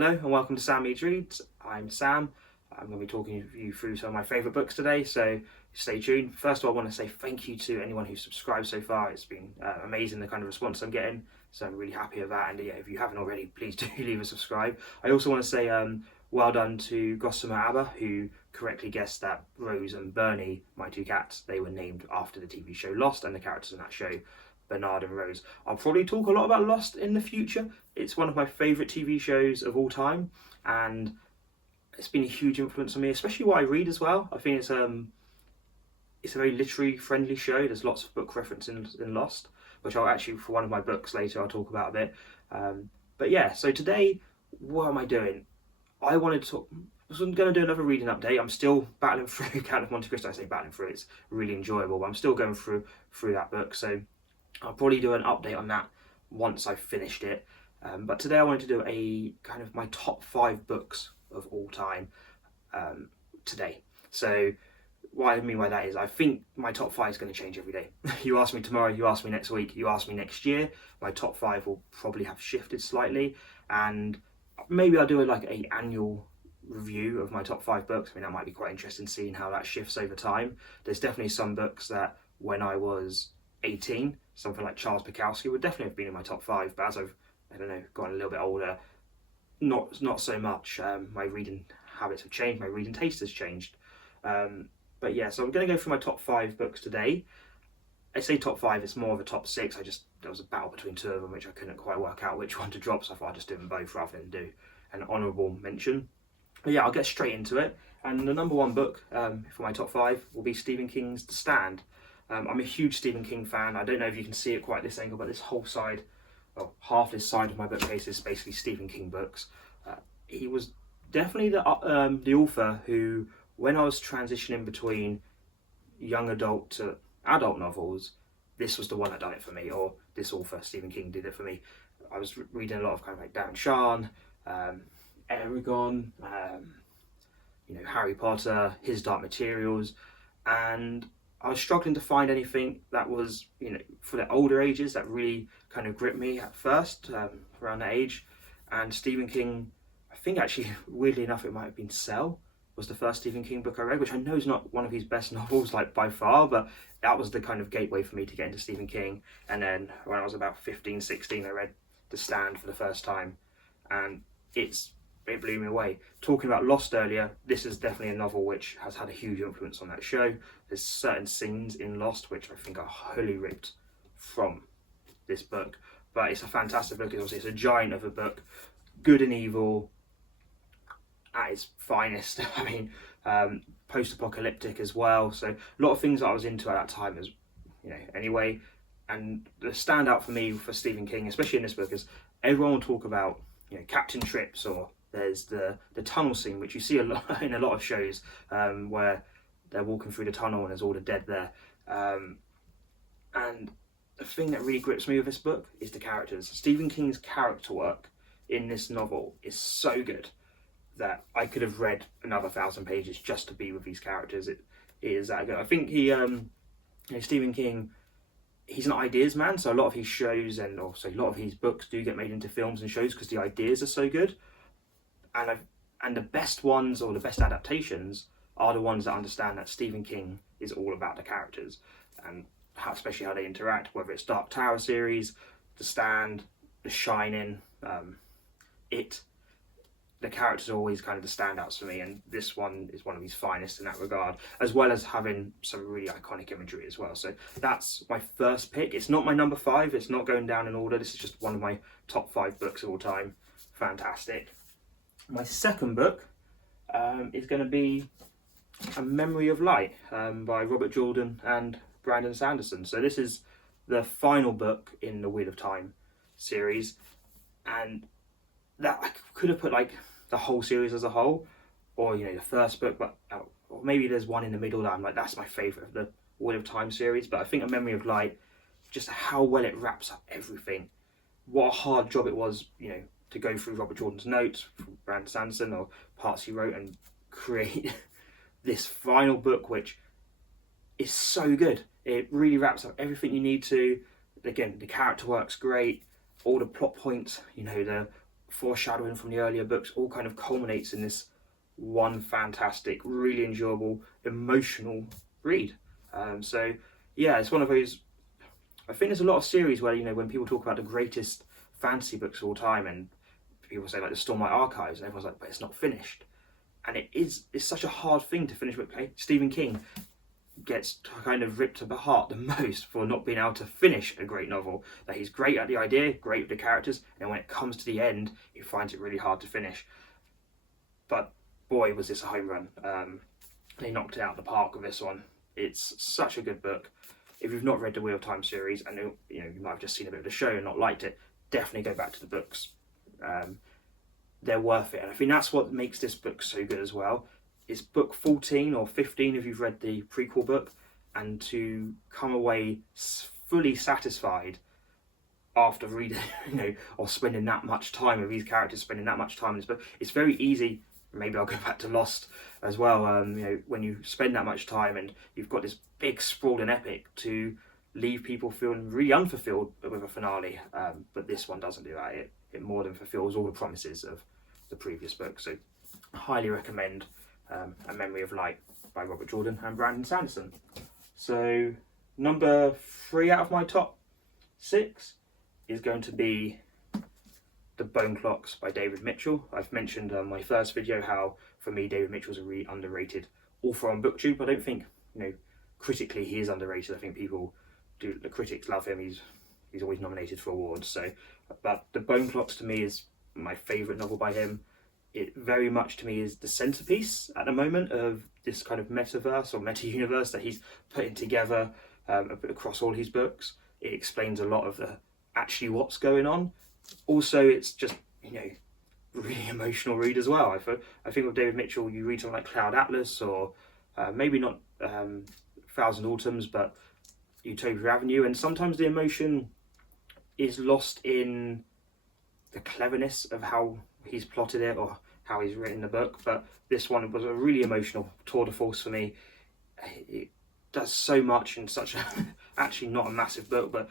Hello and welcome to Sam Reads Reads. I'm Sam. I'm going to be talking you through some of my favourite books today, so stay tuned. First of all, I want to say thank you to anyone who's subscribed so far. It's been amazing the kind of response I'm getting, so I'm really happy with that. And yeah, if you haven't already, please do leave a subscribe. I also want to say well done to Gossamer Abba, who correctly guessed that Rose and Bernie, my two cats, they were named after the TV show Lost and the characters in that show, Bernard and Rose. I'll probably talk a lot about Lost in the future. It's one of my favourite TV shows of all time, and it's been a huge influence on me, especially what I read as well. I think it's a very literary friendly show. There's lots of book reference in Lost, which I'll actually, for one of my books later, I'll talk about a bit. But yeah, so today, what am I doing? I was going to do another reading update. I'm still battling through Count of Monte Cristo. I say battling through, it's really enjoyable, but I'm still going through that book. So I'll probably do an update on that once I've finished it. But today I wanted to do a kind of my top 5 books of all time today. So what I mean by that is I think my top 5 is going to change every day. You ask me tomorrow, you ask me next week, you ask me next year, my top 5 will probably have shifted slightly, and maybe I'll do an annual review of my top 5 books. I mean, that might be quite interesting seeing how that shifts over time. There's definitely some books that when I was 18, something like Charles Bukowski would definitely have been in my top 5, but as I've gotten a little bit older, not so much. My reading habits have changed, my reading taste has changed. But yeah, so I'm going to go through my top 5 books today. I say top 5, it's more of a top 6. There was a battle between 2 of them, which I couldn't quite work out which one to drop, so I thought I'd just do them both rather than do an honourable mention. But yeah, I'll get straight into it. And the number 1 book for my top 5 will be Stephen King's The Stand. I'm a huge Stephen King fan. I don't know if you can see it quite this angle, but this whole side, well, half this side of my bookcase is basically Stephen King books. He was definitely the author who, when I was transitioning between young adult to adult novels, this was the one that done it for me, or this author, Stephen King, did it for me. I was reading a lot of kind of like Dan Shan, Eragon, Harry Potter, His Dark Materials, and I was struggling to find anything that was, for the older ages that really kind of gripped me at first, around that age. And Stephen King, I think actually, weirdly enough, it might have been Cell, was the first Stephen King book I read, which I know is not one of his best novels, by far, but that was the kind of gateway for me to get into Stephen King. And then when I was about 15, 16, I read The Stand for the first time, and it blew me away. Talking about Lost earlier, this is definitely a novel which has had a huge influence on that show. There's certain scenes in Lost which I think are wholly ripped from this book, but it's a fantastic book. It's a giant of a book, good and evil at its finest. I mean, post-apocalyptic as well, so a lot of things that I was into at that time, as anyway. And the standout for me for Stephen King, especially in this book, is everyone will talk about Captain Trips, or there's the tunnel scene, which you see a lot in a lot of shows, where they're walking through the tunnel and there's all the dead there. And the thing that really grips me with this book is the characters. Stephen King's character work in this novel is so good that I could have read another 1,000 pages just to be with these characters. It is that good. I think Stephen King, he's an ideas man, so a lot of his shows and also a lot of his books do get made into films and shows because the ideas are so good. And the best ones, or the best adaptations, are the ones that understand that Stephen King is all about the characters and especially how they interact, whether it's Dark Tower series, The Stand, The Shining, the characters are always kind of the standouts for me, and this one is one of his finest in that regard, as well as having some really iconic imagery as well. So that's my first pick. It's not my number 5, it's not going down in order, this is just one of my top 5 books of all time. Fantastic. My second book is going to be A Memory of Light by Robert Jordan and Brandon Sanderson. So this is the final book in the Wheel of Time series, and that I could have put the whole series as a whole, or the first book, but or maybe there's one in the middle that I'm that's my favourite of the Wheel of Time series. But I think A Memory of Light, just how well it wraps up everything. What a hard job it was, to go through Robert Jordan's notes from Brandon Sanderson, or parts he wrote, and create this final book, which is so good. It really wraps up everything you need to. Again, the character work's great. All the plot points, foreshadowing from the earlier books all kind of culminates in this one fantastic, really enjoyable, emotional read. So yeah, it's one of those. I think there's a lot of series where, you know, when people talk about the greatest fantasy books of all time, and people say like the Stormlight Archives, and everyone's like, but it's not finished. And it's such a hard thing to finish. Okay, Stephen King gets kind of ripped apart the most for not being able to finish a great novel. That he's great at the idea, great with the characters, and when it comes to the end, he finds it really hard to finish. But boy, was this a home run. They knocked it out of the park with this one. It's such a good book. If you've not read the Wheel of Time series, and you might have just seen a bit of the show and not liked it, definitely go back to the books. They're worth it, and I think that's what makes this book so good as well. It's book 14 or 15 if you've read the prequel book, and to come away fully satisfied after reading, or spending that much time with these characters, spending that much time in this book. It's very easy. Maybe I'll go back to Lost as well. When you spend that much time and you've got this big sprawling epic, to leave people feeling really unfulfilled with a finale. But this one doesn't do that. It more than fulfills all the promises of the previous book. So highly recommend A Memory of Light by Robert Jordan and Brandon Sanderson. So number 3 out of my top 6 is going to be The Bone Clocks by David Mitchell. I've mentioned on my first video how, for me, David Mitchell's a really underrated author on BookTube. I don't think, critically he is underrated. I think people do. The critics love him. He's always nominated for awards. So, but The Bone Clocks to me is my favourite novel by him. It very much to me is the centerpiece at the moment of this kind of metaverse or meta-universe that he's putting together across all his books. It explains a lot of actually what's going on. Also, it's just, really emotional read as well. I think with David Mitchell, you read something like Cloud Atlas, or maybe not Thousand Autumns, but Utopia Avenue, and sometimes the emotion is lost in the cleverness of how he's plotted it or how he's written the book. But this one was a really emotional tour de force for me. It does so much in such a actually not a massive book, but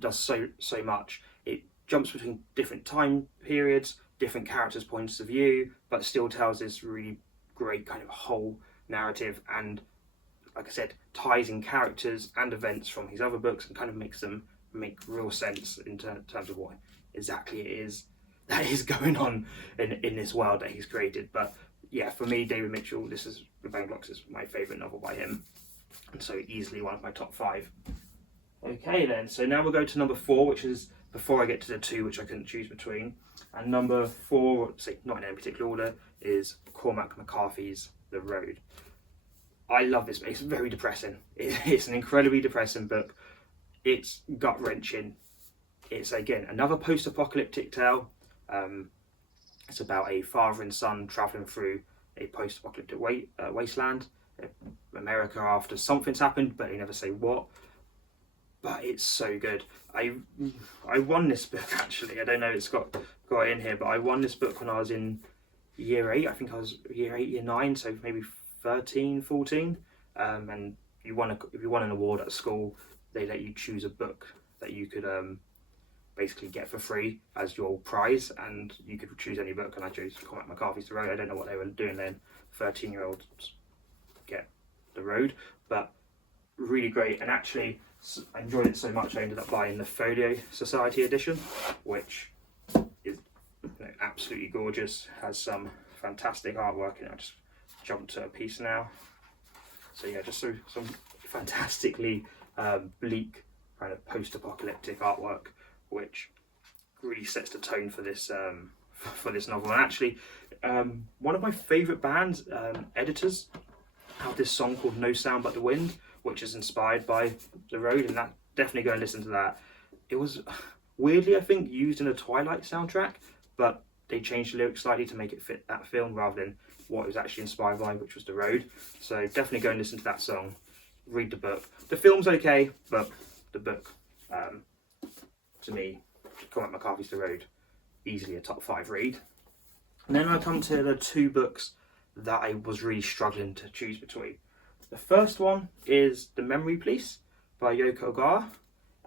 does so much. It jumps between different time periods, different characters' points of view, but still tells this really great kind of whole narrative, and like I said, ties in characters and events from his other books and kind of makes them make real sense in terms of what exactly it is that is going on in this world that he's created. But yeah, for me, David Mitchell, The Bone Clocks is my favourite novel by him, and so easily one of my top 5. Okay then, so now we'll go to number 4, which is before I get to the 2 which I couldn't choose between. And number 4, not in any particular order, is Cormac McCarthy's The Road. I love this book. It's very depressing. It's an incredibly depressing book. It's gut-wrenching. It's, again, another post-apocalyptic tale. It's about a father and son travelling through a post-apocalyptic wasteland, America, after something's happened, but they never say what. But it's so good. I won this book, actually. I don't know if it's got in here, but I won this book when I was in year 8. I think I was year 8, year 9, so maybe 13, 14. And if you won an award at school, they let you choose a book that you could basically get for free as your prize, and you could choose any book, and I chose Cormac McCarthy's The Road. I don't know what they were doing then. 13-year-olds get The Road, but really great. And actually, I enjoyed it so much I ended up buying the Folio Society edition, which is absolutely gorgeous. Has some fantastic artwork in it. I just jumped to a piece now. So yeah, just some fantastically bleak kind of post-apocalyptic artwork, which really sets the tone for this novel. And actually, one of my favourite bands, Editors, have this song called No Sound But the Wind, which is inspired by The Road, and that definitely go and listen to that. It was weirdly, I think, used in a Twilight soundtrack, but they changed the lyrics slightly to make it fit that film rather than what it was actually inspired by, which was The Road. So definitely go and listen to that song, read the book. The film's okay, but the book, to me, Cormac McCarthy's The Road, easily a top 5 read. And then I come to the 2 books that I was really struggling to choose between. The first one is The Memory Police by Yoko Ogawa,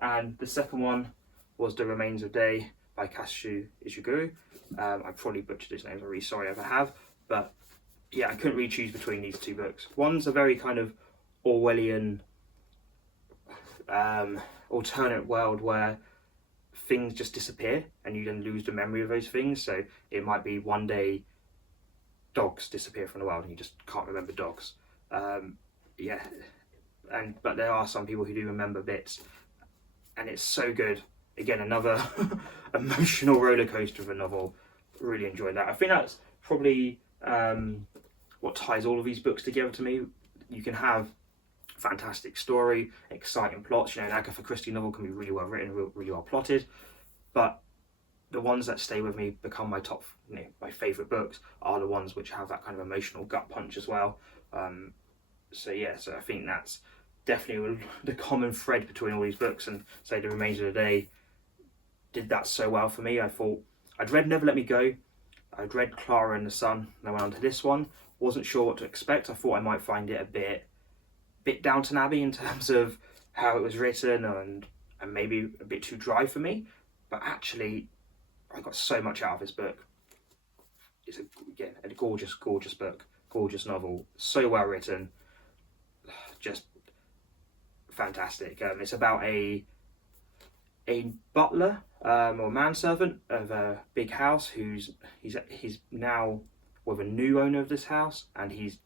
and the second one was The Remains of Day by Kasu Ishiguro. I probably butchered his name, I'm really sorry if I have, but yeah, I couldn't really choose between these two books. One's a very kind of Orwellian alternate world where things just disappear and you then lose the memory of those things. So it might be one day dogs disappear from the world and you just can't remember dogs. Yeah, but there are some people who do remember bits, and it's so good. Again, another emotional roller coaster of a novel. Really enjoyed that. I think that's probably what ties all of these books together to me. You can have fantastic story, exciting plots. You know, an Agatha Christie novel can be really well written, really well plotted, but the ones that stay with me, become my top, my favourite books, are the ones which have that kind of emotional gut punch as well. So I think that's definitely the common thread between all these books, and say The Remains of the Day did that so well for me. I thought I'd read Never Let Me Go, I'd read Clara and the Sun, and I went on to this one. Wasn't sure what to expect. I thought I might find it a bit Downton Abbey in terms of how it was written, and maybe a bit too dry for me, but actually I got so much out of this book. It's a gorgeous book, gorgeous novel, so well written, just fantastic. It's about a butler or manservant of a big house he's now with a new owner of this house, and he's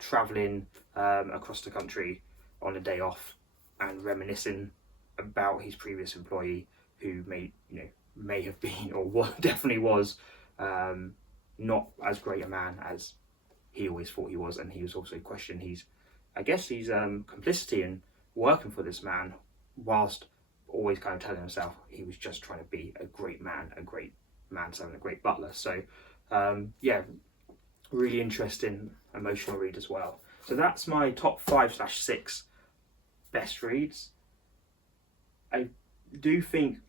travelling across the country on a day off and reminiscing about his previous employee, who may have been, or definitely was, not as great a man as he always thought he was, and he was also questioning his complicity in working for this man, whilst always kind of telling himself he was just trying to be a great man, a great manservant, a great butler. So really interesting, emotional read as well. So that's my top 5/6 best reads. I do think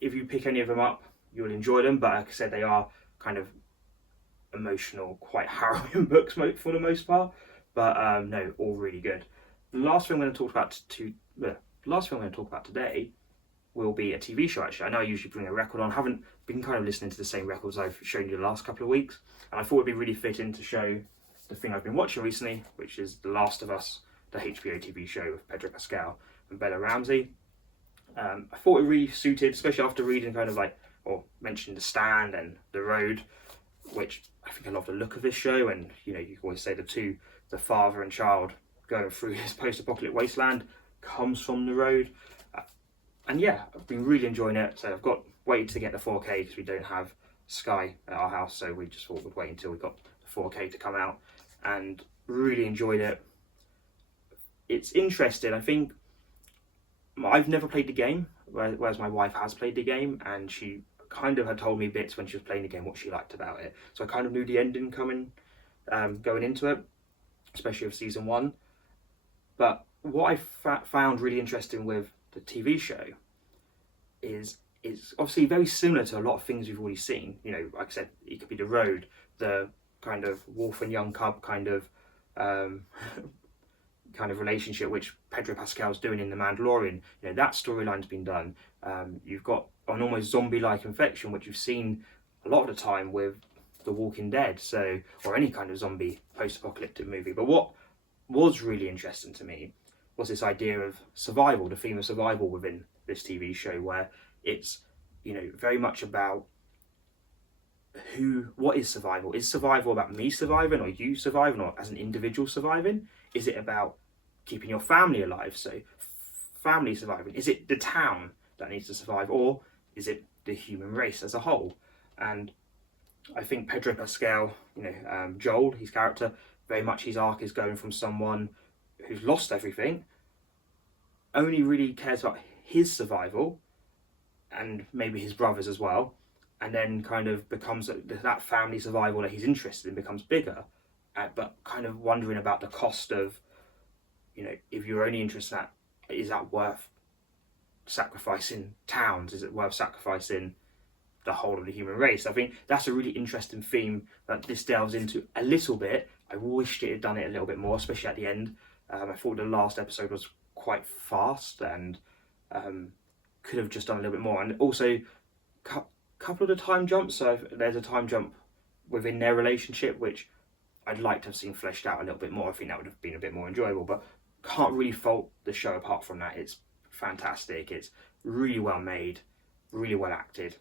if you pick any of them up, you'll enjoy them, but like I said, they are kind of emotional, quite harrowing books for the most part. But no, all really good. The last thing I'm going to talk about today will be a TV show. Actually, I know I usually bring a record on. I haven't been kind of listening to the same records I've shown you the last couple of weeks, and I thought it'd be really fitting to show the thing I've been watching recently, which is The Last of Us, the HBO TV show with Pedro Pascal and Bella Ramsey. I thought it really suited, especially after reading mentioning The Stand and The Road, which I think I love the look of this show. And you can always say the father and child going through this post-apocalyptic wasteland comes from The Road. And yeah, I've been really enjoying it. So I've waited to get the 4K because we don't have Sky at our house, so we just thought we'd wait until we got the 4K to come out, and really enjoyed it. It's interesting. I think I've never played the game, whereas my wife has played the game, and she kind of had told me bits when she was playing the game what she liked about it. So I kind of knew the ending going into it, especially of season 1. But what I found really interesting with the TV show is it's obviously very similar to a lot of things we've already seen. Like I said, it could be The Road, the kind of wolf and young cub kind of relationship which Pedro Pascal's doing in The Mandalorian. That storyline's been done. You've got an almost zombie-like infection, which you've seen a lot of the time with The Walking Dead, or any kind of zombie post-apocalyptic movie. But what was really interesting to me was this idea of survival, the theme of survival within this TV show, where it's very much about what is survival? Is survival about me surviving, or you surviving, or as an individual surviving? Is it about keeping your family alive, so family surviving? Is it the town that needs to survive, or is it the human race as a whole? And I think Pedro Pascal, Joel, his character, very much his arc is going from someone who's lost everything, only really cares about his survival, and maybe his brothers as well, and then kind of becomes that family survival that he's interested in becomes bigger, but kind of wondering about the cost of, if you're only interested in that, is that worth sacrificing towns? Is it worth sacrificing the whole of the human race? I think that's a really interesting theme that this delves into a little bit. I wished it had done it a little bit more, especially at the end. I thought the last episode was quite fast and could have just done a little bit more. And also, couple of the time jumps. So if there's a time jump within their relationship, which I'd like to have seen fleshed out a little bit more. I think that would have been a bit more enjoyable, but can't really fault the show apart from that. It's fantastic. It's really well made, really well acted.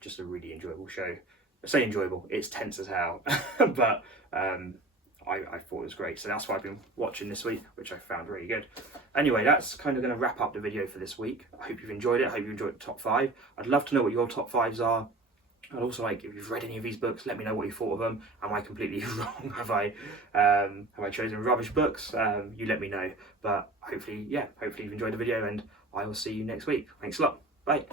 Just a really enjoyable show. I say enjoyable, it's tense as hell, but I thought it was great. So that's what I've been watching this week, which I found really good. Anyway, that's kind of going to wrap up the video for this week. I hope you've enjoyed it. I hope you enjoyed the top 5. I'd love to know what your top 5s are. I'd also like, if you've read any of these books, let me know what you thought of them. Am I completely wrong? Have I chosen rubbish books? You let me know. But hopefully you've enjoyed the video, and I will see you next week. Thanks a lot. Bye.